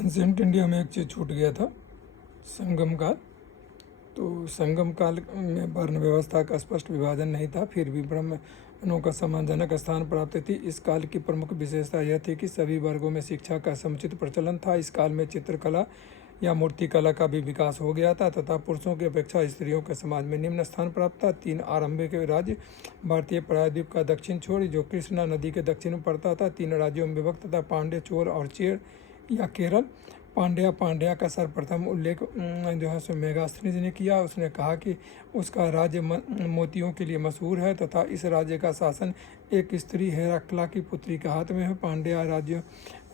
Ancient India में एक चीज़ छूट गया था, संगम काल। तो संगम काल में वर्ण व्यवस्था का स्पष्ट विभाजन नहीं था, फिर भी ब्राह्मणों का सम्मानजनक स्थान प्राप्त थी। इस काल की प्रमुख विशेषता यह थी कि सभी वर्गों में शिक्षा का समुचित प्रचलन था। इस काल में चित्रकला या मूर्तिकला का भी विकास हो गया था तथा पुरुषों की अपेक्षा स्त्रियों के समाज में निम्न स्थान प्राप्त था। 3 आरंभिक राज्य भारतीय प्रायद्वीप का दक्षिण छोर जो कृष्णा नदी के दक्षिण में पड़ता था 3 राज्यों में विभक्त था, पांड्य, चोल और चेर या केरल। पांड्या का सर्वप्रथम उल्लेख जो है सो मेगास्थनीज ने किया। उसने कहा कि उसका राज्य मोतियों के लिए मशहूर है तथा इस राज्य का शासन एक स्त्री हेराक्ला की पुत्री के हाथ में है। पांड्या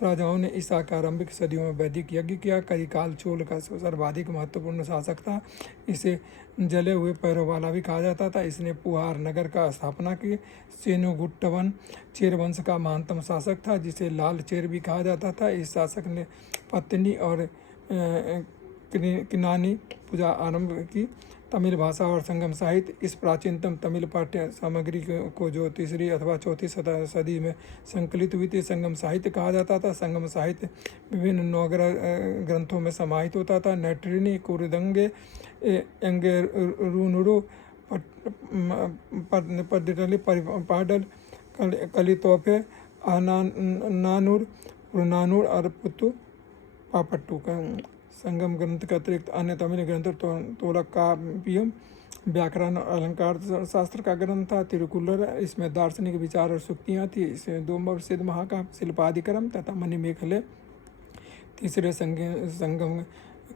राजाओं ने इस आरंभिक सदियों में वैदिक यज्ञ किया। करिकाल चोल का सर्वाधिक महत्वपूर्ण शासक था। इसे जले हुए पैरों वाला भी कहा जाता था। इसने पुहार नगर का स्थापना की। सेनुगुट्टवन चेर वंश का महानतम शासक था जिसे लाल चेर भी कहा जाता था। इस शासक ने पत्नी और किनानी पूजा आरंभ की। तमिल भाषा और संगम साहित्य इस प्राचीनतम तमिल पाठ्य सामग्री को जो 3री अथवा 4वीं सदी में संकलित हुई थी संगम साहित्य कहा जाता था। संगम साहित्य विभिन्न नौग्रह ग्रंथों में समाहित होता था। नैट्रिनी कुरुदंगे एंगेरुनुरु पद्दली पाडल कलितोफे नानूर पुरनानूर और पुत्तु पापट्टू का संगम ग्रंथ के अतिरिक्त अन्य तमिल ग्रंथ तोलकाप्पियम व्याकरण और अलंकार शास्त्र का ग्रंथ था। तिरुकुल्लर इसमें दार्शनिक विचार और सूक्तियाँ थी। इसमें 2 प्रसिद्ध महाकाव्य शिल्पादिकरम तथा मणिमेखले। तीसरे संगम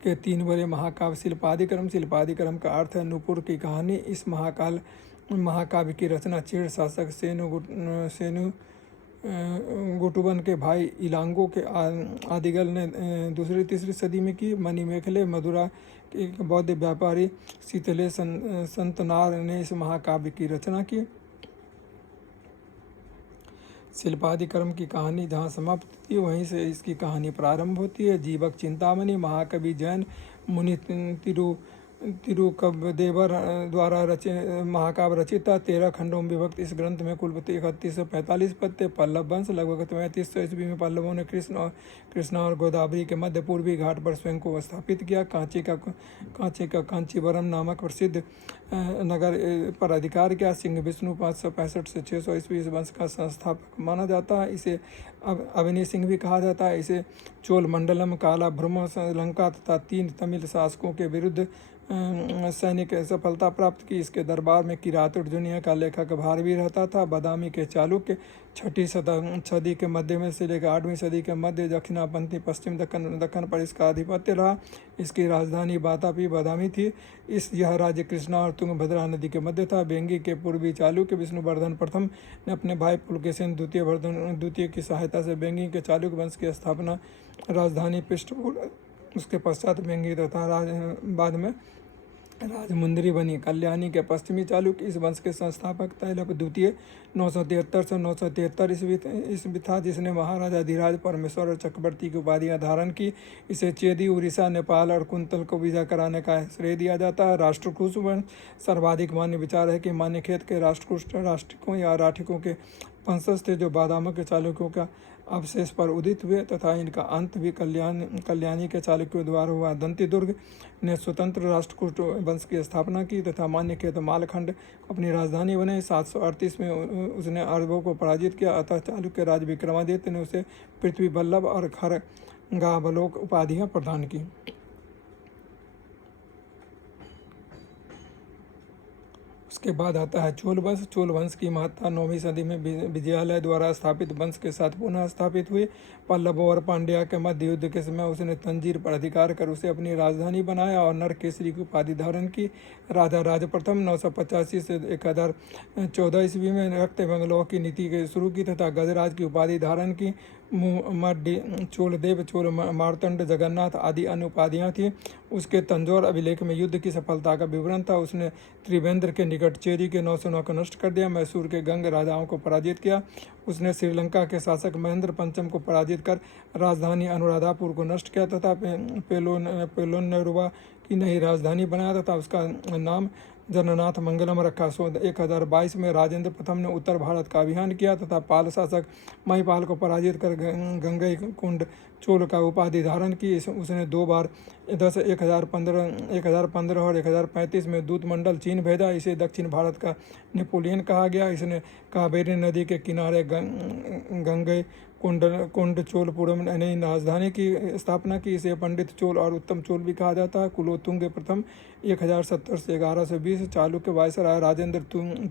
के 3 बड़े महाकाव्य शिल्पादिकरम का अर्थ है नूपुर की कहानी। इस महाकाव्य की रचना चीड़ शासक सेनु गोटुबन के भाई इलांगो के आदिगल ने 2री-3री सदी में की। मणिमेखले मदुरा के बौद्ध व्यापारी शीतले संतनार ने इस महाकाव्य की रचना की। शिल्पादिकर्म की कहानी जहाँ समाप्त होती है वहीं से इसकी कहानी प्रारंभ होती है। जीवक चिंतामणि महाकवि जैन मुनि तिरुकबदेवर द्वारा महाकाव्य रचित था। 13 खंडों में विभक्त इस ग्रंथ में कुल 3145 पद थे। पल्लव वंश लगभग 3500 ईस्वी में पल्लवों ने कृष्णा और गोदावरी के मध्य पूर्वी घाट पर स्वयं को स्थापित किया। कांचीवरम नामक प्रसिद्ध नगर पर अधिकार किया। सिंह विष्णु 565 से 600 ईस्वी इस वंश का संस्थापक माना जाता है। इसे अवनी सिंह भी कहा जाता है। इसे चोल मंडलम काला भ्रम लंका तथा 3 तमिल शासकों के विरुद्ध सैनिक सफलता प्राप्त की। इसके दरबार में किरात अर्जुनीय का लेखक भार भी रहता था। बादामी के चालुक्य 6ठी सदी के मध्य में से लेकर 8वीं सदी के मध्य दक्षिणापंथी पश्चिम दक्कन पर इसका आधिपत्य रहा। इसकी राजधानी बादामी थी। यह राज्य कृष्णा और तुंगभद्रा नदी के मध्य था। बेंगी के पूर्वी चालुक्य विष्णुवर्धन प्रथम ने अपने भाई पुलकेशिन द्वितीय की सहायता से बेंगी के चालुक्य वंश की स्थापना राजधानी पृष्ठभूमि उसके पश्चात बेंगी तथा बाद में राजमुंदरी बनी। कल्याणी के पश्चिमी चालुक्य इस वंश के संस्थापक तैलप द्वितीय 973 से 973 ईस्वी था जिसने महाराजा धीराज परमेश्वर और चक्रवर्ती की उपाधियां धारण की। इसे चेदी उड़ीसा नेपाल और कुंतल को विजय कराने का श्रेय दिया जाता है। राष्ट्रकूट वंश सर्वाधिक मान्य विचार है कि मान्यखेत के राष्ट्रिकों या राठिकों के वंशज थे जो बादामी के चालुक्यों का अवशेष पर उदित हुए तथा इनका अंत भी कल्याणी के चालुक्यों द्वारा हुआ। दंती दुर्ग ने स्वतंत्र राष्ट्रकूट वंश की स्थापना की तथा मान्यखेत मालखंड को अपनी राजधानी बनाई। 738 में उसने अरबों को पराजित किया। अतः चालुक्य राज विक्रमादित्य ने उसे पृथ्वी वल्लभ और खरगावलोक उपाधियां प्रदान की। उसके बाद आता है चोल वंश। चोल वंश की महत्ता 9वीं सदी में विजयालय द्वारा स्थापित वंश के साथ पुनः स्थापित हुई। पल्लवों और पांड्या के मध्य युद्ध के समय उसने तंजीर पर अधिकार कर उसे अपनी राजधानी बनाया और नरकेसरी की उपाधि धारण की। राजा राज प्रथम 985 से 1014 ईस्वी में रक्त एवं लौह की नीति शुरू की तथा गजराज की उपाधि धारण की। चोलदेव, चोल मार्तंड, जगन्नाथ आदि अन्य उपाधियाँ थीं। उसके तंजौर अभिलेख में युद्ध की सफलता का विवरण था। उसने त्रिवेंद्र के निकट चेरी के 909 को नष्ट कर दिया। मैसूर के गंग राजाओं को पराजित किया। उसने श्रीलंका के शासक महेंद्र पंचम को पराजित कर राजधानी अनुराधापुर को नष्ट किया तथा पेलोन्नेरुवा की नई राजधानी बनाया तथा उसका नाम जननाथ मंगलम रखा। 1022 में राजेंद्र प्रथम ने उत्तर भारत का अभियान किया तथा पाल शासक महिपाल को पराजित कर गंगई कुंड चोल का उपाधि धारण की। उसने 2 बार 1015 और 1035 में दूत मंडल चीन भेजा। इसे दक्षिण भारत का नेपोलियन कहा गया। इसने कावेरी नदी के किनारे गंगई कुंड चोलपुरम नई राजधानी की स्थापना की। इसे पंडित चोल और उत्तम चोल भी कहा जाता है। कुलोत्तुंग प्रथम 1070 से 1120 चालुक्य वायसराय राजेंद्र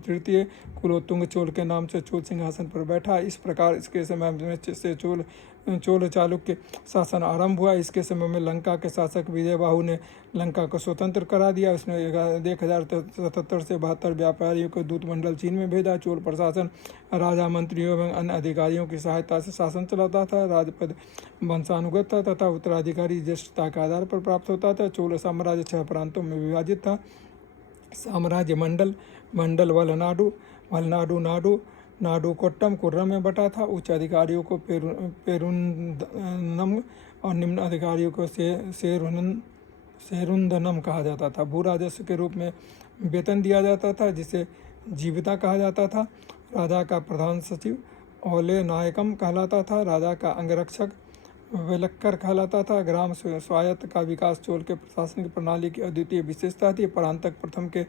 तृतीय कुलोत्तुंग चोल के नाम से चोल सिंहासन पर बैठा। इस प्रकार इसके समय में से चोल चालुक्य शासन आरंभ हुआ। इसके समय में लंका के शासक विजयबाहु ने लंका को स्वतंत्र करा दिया। उसने 1077 से 72 व्यापारियों को दूत मंडल चीन में भेजा। चोल प्रशासन राजा मंत्रियों एवं अन्य अधिकारियों की सहायता से शासन चलाता था। राजपद वंशानुगत था तथा उत्तराधिकारी ज्येष्ठता के आधार पर प्राप्त होता था। चोल साम्राज्य 6 प्रांतों में विभाजित था। साम्राज्य मंडल वलनाडु नाडु कोट्टम कुर्रम में बटा था। उच्च अधिकारियों को पेरुंदनम और निम्न अधिकारियों को सेरुंदनम कहा जाता था। भू राजस्व के रूप में वेतन दिया जाता था जिसे जीविता कहा जाता था। राजा का प्रधान सचिव औले नायकम कहलाता था। राजा का अंगरक्षक वेलक्कर कहलाता था। ग्राम स्वायत्त का विकास चोल के प्रशासनिक प्रणाली की अद्वितीय विशेषता थी। परांतक प्रथम के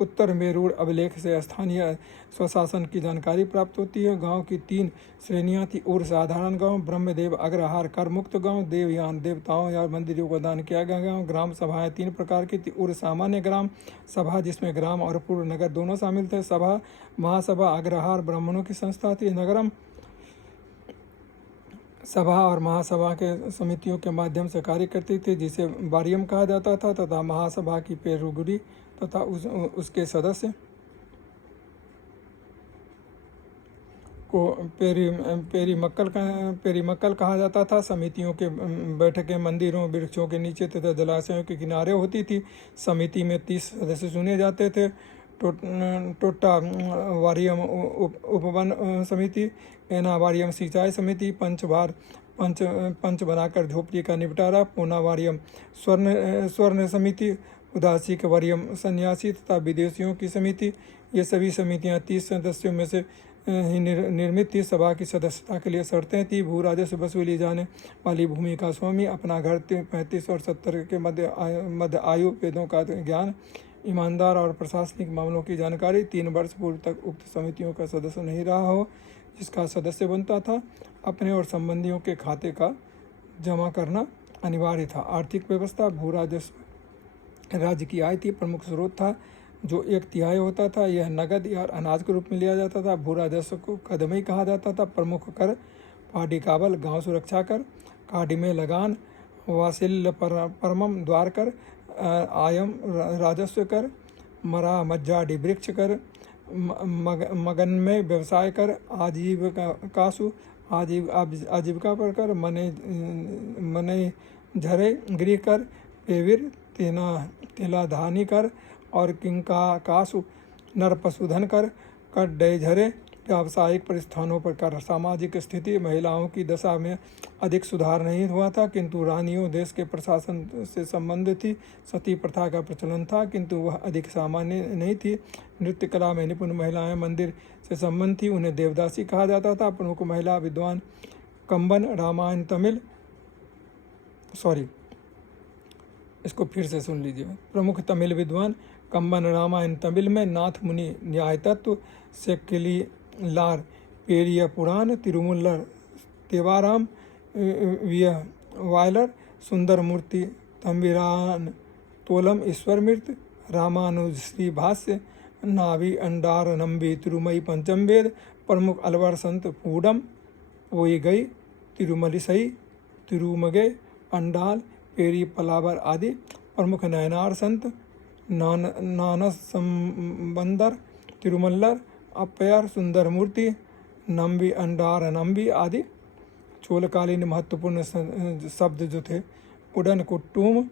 उत्तर मेरूर अभिलेख से स्थानीय स्वशासन की जानकारी प्राप्त होती है। गांव की 3 श्रेणियां थी। उर साधारण गांव, ब्रह्मदेव अग्रहार कर मुक्त गांव, देवयान देवताओं या मंदिरों को दान किया गया गांव। ग्राम सभाएं 3 प्रकार की थी। उर सामान्य ग्राम सभा जिसमें ग्राम और पूर्व नगर दोनों शामिल थे। सभा महासभा अग्रहार ब्राह्मणों की संस्था थी। नगरम सभा और महासभा के समितियों के माध्यम से कार्य करती थी जिसे वारियम कहा जाता था तथा महासभा की पेरुगुरी तथा उसके सदस्य को पेरीमक्कल कहा जाता था। समितियों के बैठकें मंदिरों वृक्षों के नीचे तथा जलाशयों के किनारे होती थी। समिति में 30 सदस्य चुने जाते थे। टोटा वारियम उपवन समिति, एना वारियम सिंचाई समिति, पंच बनाकर झोपड़ी का निपटारा, पूना वारियम स्वर्ण समिति, उदासी के वारियम सन्यासी तथा विदेशियों की समिति। ये सभी समितियां 30 सदस्यों में से ही निर्मित थी। सभा की सदस्यता के लिए शर्तें थी। भू राजस्व वसूली जाने वाली भूमि का स्वामी, अपना घर 35 और 70 के मध्य आयु, वेदों का ज्ञान, ईमानदार और प्रशासनिक मामलों की जानकारी। 3 वर्ष पूर्व तक उक्त समितियों का सदस्य नहीं रहा हो जिसका सदस्य बनता था। अपने और संबंधियों के खाते का जमा करना अनिवार्य था। आर्थिक व्यवस्था भू राजस्व राज्य की आय थी प्रमुख स्रोत था जो 1/3 होता था। यह नगद या अनाज के रूप में लिया जाता था। भू राजस्व को कदमई कहा जाता था। प्रमुख कर पाडी काबल गांव सुरक्षा कर, काडी में लगान, वासिल्य परमम द्वार कर, आयम राजस्व कर, मरा मज्जाडी वृक्ष कर, मगन में व्यवसाय कर, आजीविका पर कर, मने झरे गृह कर, पेविर तिलाधानी कर और किंका कासु नर पशुधन कर डय झरे व्यावसायिक प्रतिष्ठानों पर कर। सामाजिक स्थिति महिलाओं की दशा में अधिक सुधार नहीं हुआ था किंतु रानियों देश के प्रशासन से संबंधित थी। सती प्रथा का प्रचलन था किंतु वह अधिक सामान्य नहीं थी। नृत्य कला में निपुण महिलाएं मंदिर से संबंध थी, उन्हें देवदासी कहा जाता था। प्रमुख महिला विद्वान कंबन रामायण तमिल इसको फिर से सुन लीजिए। प्रमुख तमिल विद्वान कंबन रामायण तमिल में नाथ मुनि न्याय तत्व, सेक्किली लार पेरिया पुराण, तिरुमुल्लर तेवाराम वायलर, सुंदर मूर्ति तंबिरान तोलम ईश्वरमृत, रामानुज श्री भाष्य, नाभि अंडार नंबी तिरुमई पंचम वेद। प्रमुख अलवर संत पूडम पोईगई तिरुमलिसई तिरुमगे अंडाल पेरी पलावर आदि। प्रमुख नयनार संत नानस संबंदर तिरुमल्लर अप्पयर सुंदर मूर्ति नंबी अंडार नंबी आदि। चोलकालीन महत्वपूर्ण शब्द जो थे उडन कुट्टूम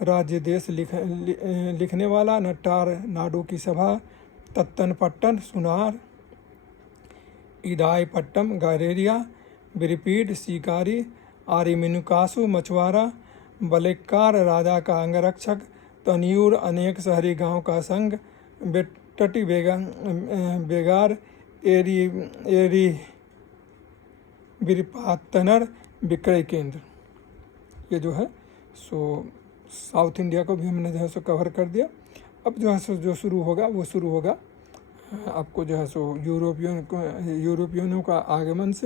राज्य देश लिखने वाला, नट्टार नाडु की सभा, तत्तन पट्टन सुनार, इदाई पट्टम गारेरिया, बिरपीड शिकारी, आरिमिनुकासु मछुआरा, बलेक्कार राजा का अंगरक्षक, तनियूर अनेक शहरी गांव का संघ, बेट्टी बेगार एरी बिरपातनर विक्रय केंद्र, ये जो है सो साउथ इंडिया को भी हमने जो है सो कवर कर दिया। अब जो है सो जो शुरू होगा वो शुरू होगा आपको जो है सो यूरोपियनों का आगमन से।